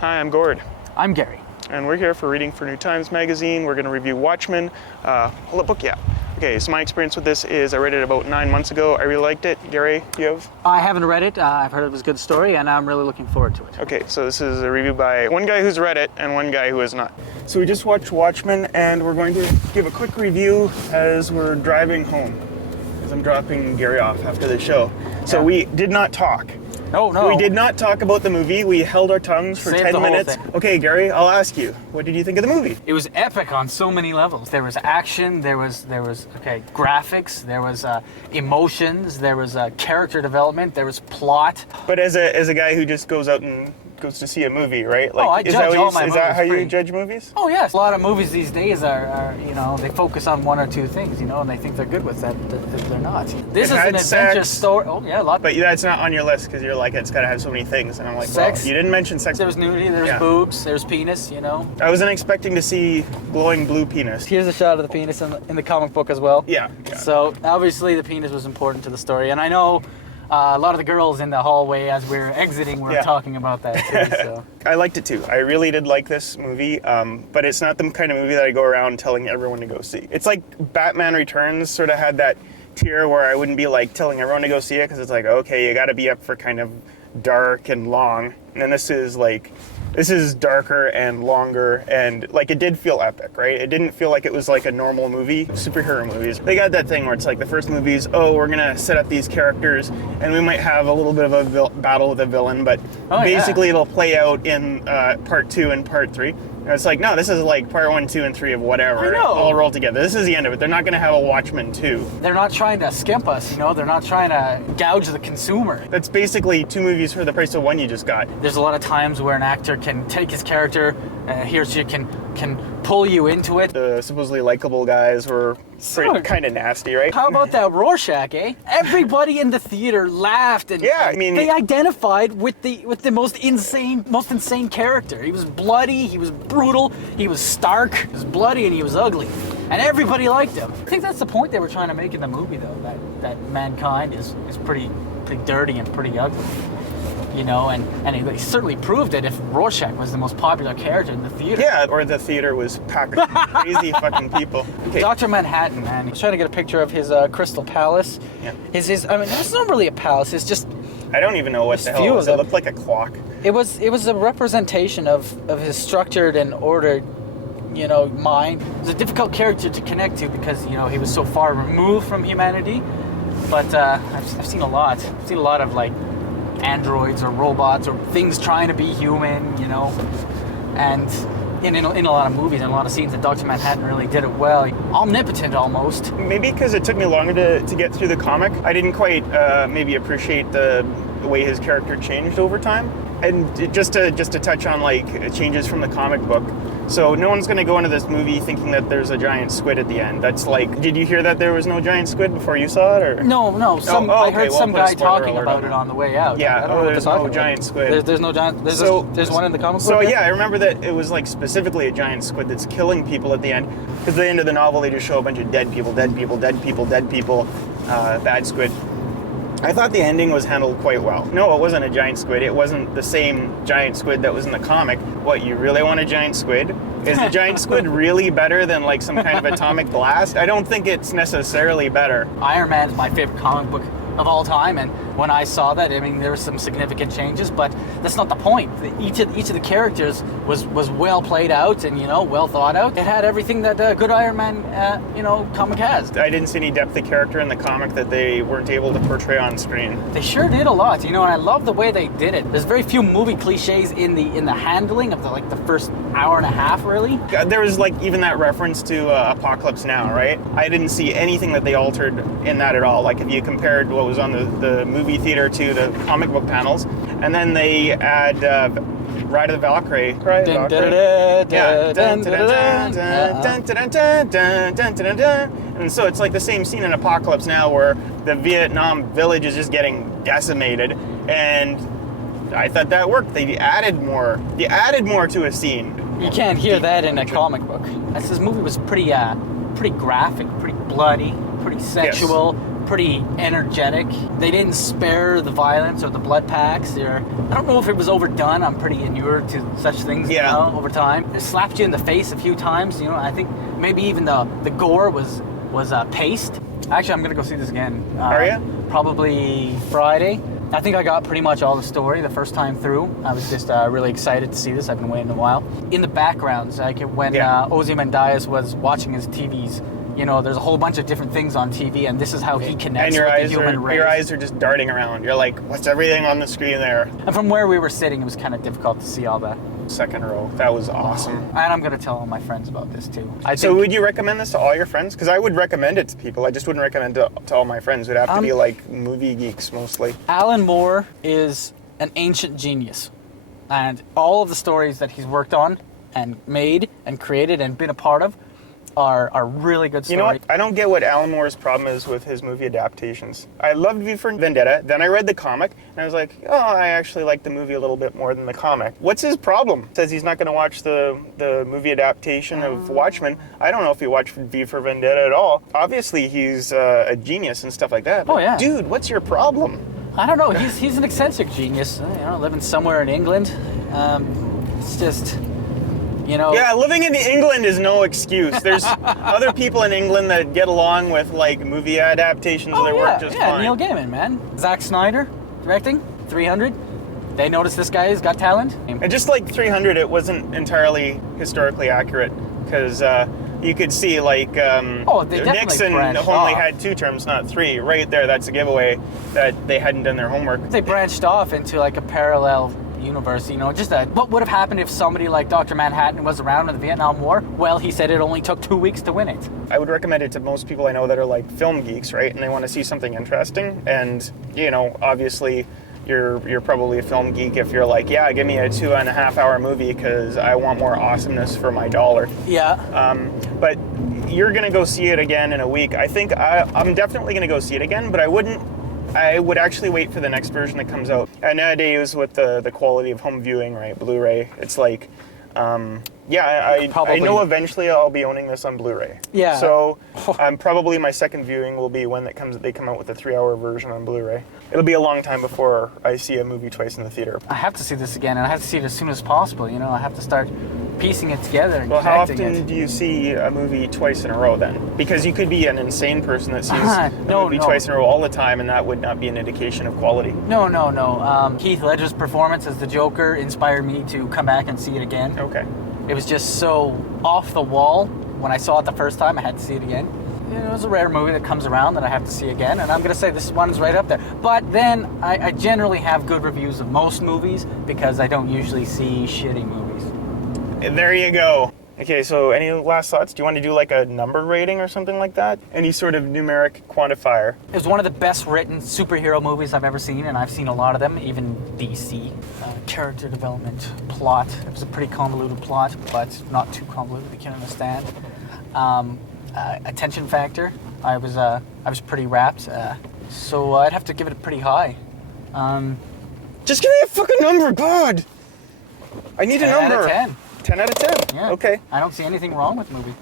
Hi, I'm Gord. I'm Gary. And we're here for Reading for New Times magazine. We're going to review Watchmen. Hold up, book, yeah. Okay, so my experience with this is I read it about 9 months ago. I really liked it. Gary, you have? I haven't read it. I've heard it was a good story, and I'm really looking forward to it. Okay, so this is a review by one guy who's read it and one guy who has not. So we just watched Watchmen, and we're going to give a quick review as we're driving home, as I'm dropping Gary off after the show. So we did not talk. No. We did not talk about the movie. We held our tongues for 10 minutes. Okay, Gary, I'll ask you. What did you think of the movie? It was epic on so many levels. There was action, there was graphics, there was emotions, there was character development, there was plot. But as a guy who just goes out and goes to see a movie, right? Like, I judge all my movies. Is that how you judge movies? Oh yes, a lot of movies these days are they focus on one or two things, and they think they're good with that, they're not. This is an adventure story. Oh yeah, a lot. But that's not on your list because you're like, it's got to have so many things, and I'm like, sex. Well, you didn't mention sex. There was nudity, there was boobs, there was penis. I wasn't expecting to see glowing blue penis. Here's a shot of the penis in the comic book as well. Yeah. So obviously the penis was important to the story, and I know a lot of the girls in the hallway as we were exiting were talking about that too. So. I liked it too. I really did like this movie, but it's not the kind of movie that I go around telling everyone to go see. It's like Batman Returns sort of had that tier where I wouldn't be like telling everyone to go see it because it's like, okay, you got to be up for kind of dark and long. And then this is darker and longer, and like it did feel epic, right? It didn't feel like it was like a normal movie. Superhero movies, they got that thing where it's like the first movie's, we're gonna set up these characters and we might have a little bit of a battle with a villain, but basically it'll play out in part 2 and part 3. And it's like, no, this is like part 1, 2, and 3 of whatever, all rolled together. This is the end of it. They're not gonna have a Watchmen 2. They're not trying to skimp us, They're not trying to gouge the consumer. That's basically 2 movies for the price of 1 you just got. There's a lot of times where an actor can take his character, he or she can pull you into it. The supposedly likable guys were kind of nasty, right? How about that Rorschach, eh? Everybody in the theater laughed, and they identified with the most insane character. He was bloody, he was brutal, he was stark, he was bloody, and he was ugly. And everybody liked him. I think that's the point they were trying to make in the movie, though, that mankind is pretty dirty and pretty ugly. And he certainly proved it if Rorschach was the most popular character in the theater. Yeah, or the theater was packed with crazy fucking people. Okay. Dr. Manhattan, man, he was trying to get a picture of his Crystal Palace. Yeah. It's not really a palace, it's just... I don't even know what the hell it was. It looked like a clock. It was a representation of his structured and ordered, mind. It was a difficult character to connect to because, he was so far removed from humanity. But I've seen a lot. I've seen a lot of, like, androids or robots or things trying to be human, and in a lot of movies and a lot of scenes that Dr. Manhattan really did it well. Omnipotent almost. Maybe because it took me longer to get through the comic. I didn't quite maybe appreciate the way his character changed over time. And just to touch on like changes from the comic book. So no one's going to go into this movie thinking that there's a giant squid at the end. That's like, did you hear that there was no giant squid before you saw it? Or no. I heard some guy talking about it on the way out. Yeah, there's no giant squid. There's no giant. There's one in the comic book. So yeah, I remember that it was like specifically a giant squid that's killing people at the end. Because at the end of the novel, they just show a bunch of dead people, bad squid. I thought the ending was handled quite well. No, it wasn't a giant squid. It wasn't the same giant squid that was in the comic. What, you really want a giant squid? Is the giant squid really better than like some kind of atomic blast? I don't think it's necessarily better. Iron Man is my favorite comic book of all time, and when I saw that, there were some significant changes, but that's not the point. Each of the characters was well played out and well thought out. It had everything that a good Iron Man comic has. I didn't see any depth of character in the comic that they weren't able to portray on screen. They sure did a lot, and I love the way they did it. There's very few movie cliches in the handling of the first hour and a half, really. There was like even that reference to Apocalypse Now, right? I didn't see anything that they altered in that at all. Like if you compared what was on the movie theater to the comic book panels, and then they add Ride of the Valkyrie. And so it's like the same scene in Apocalypse Now where the Vietnam village is just getting decimated, and I thought that worked. They added more to a scene. You can't hear that in a comic book. This movie was pretty graphic, pretty bloody, pretty sexual. Yes. pretty energetic. They didn't spare the violence or the blood packs. I don't know if it was overdone. I'm pretty inured to such things, over time. It slapped you in the face a few times. I think maybe even the gore was paced. Actually, I'm gonna go see this again. Are you? Probably Friday. I think I got pretty much all the story the first time through. I was just really excited to see this. I've been waiting a while. In the backgrounds, like when Ozymandias was watching his TVs, there's a whole bunch of different things on TV, and this is how he connects with the human race. Your eyes are just darting around. You're like, what's everything on the screen there? And from where we were sitting, it was kind of difficult to see all that. Second row. That was awesome. And I'm going to tell all my friends about this too. So would you recommend this to all your friends? Because I would recommend it to people. I just wouldn't recommend it to all my friends. It would have to be like movie geeks mostly. Alan Moore is an ancient genius. And all of the stories that he's worked on and made and created and been a part of are really good stories. You know what? I don't get what Alan Moore's problem is with his movie adaptations. I loved V for Vendetta, then I read the comic, and I was like, oh, I actually like the movie a little bit more than the comic. What's his problem? Says he's not going to watch the movie adaptation of Watchmen. I don't know if he watched V for Vendetta at all. Obviously, he's a genius and stuff like that. But, dude, what's your problem? I don't know. He's an eccentric genius, living somewhere in England. It's just... Yeah, living in England is no excuse. There's other people in England that get along with like movie adaptations and they work just fine. Neil Gaiman, man. Zack Snyder directing 300. They noticed this guy's got talent. And just like 300, it wasn't entirely historically accurate because you could see like Nixon only had 2 terms, not 3. Right there, that's a giveaway that they hadn't done their homework. They branched off into like a parallel universe, what would have happened if somebody like Dr. Manhattan was around in the Vietnam War? Well, he said it only took 2 weeks to win it. I would recommend it to most people I know that are like film geeks, right? And they want to see something interesting. And, obviously you're probably a film geek if you're like, yeah, give me a 2.5-hour movie because I want more awesomeness for my dollar. Yeah. But you're going to go see it again in a week. I think I'm definitely going to go see it again, but I would actually wait for the next version that comes out. And nowadays, with the quality of home viewing, right, Blu-ray, it's like, I know eventually I'll be owning this on Blu-ray. Yeah. So probably my second viewing will be when they come out with a 3-hour version on Blu-ray. It'll be a long time before I see a movie twice in the theater. I have to see this again, and I have to see it as soon as possible. I have to start piecing it together and how often do you see a movie twice in a row then? Because you could be an insane person that sees a movie twice in a row all the time, and that would not be an indication of quality. No. Heath Ledger's performance as the Joker inspired me to come back and see it again. Okay. It was just so off the wall. When I saw it the first time, I had to see it again. It was a rare movie that comes around that I have to see again, and I'm going to say this one's right up there. But then I generally have good reviews of most movies because I don't usually see shitty movies. And there you go. Okay, so any last thoughts? Do you want to do like a number rating or something like that? Any sort of numeric quantifier? It was one of the best written superhero movies I've ever seen, and I've seen a lot of them, even DC. Character development, plot. It was a pretty convoluted plot, but not too convoluted, you can understand. Attention factor, I was pretty rapt, so I'd have to give it a pretty high. Just give me a fucking number, God! I need a number. 10 out of 10. 10 out of 10? Yeah. Okay. I don't see anything wrong with the movie.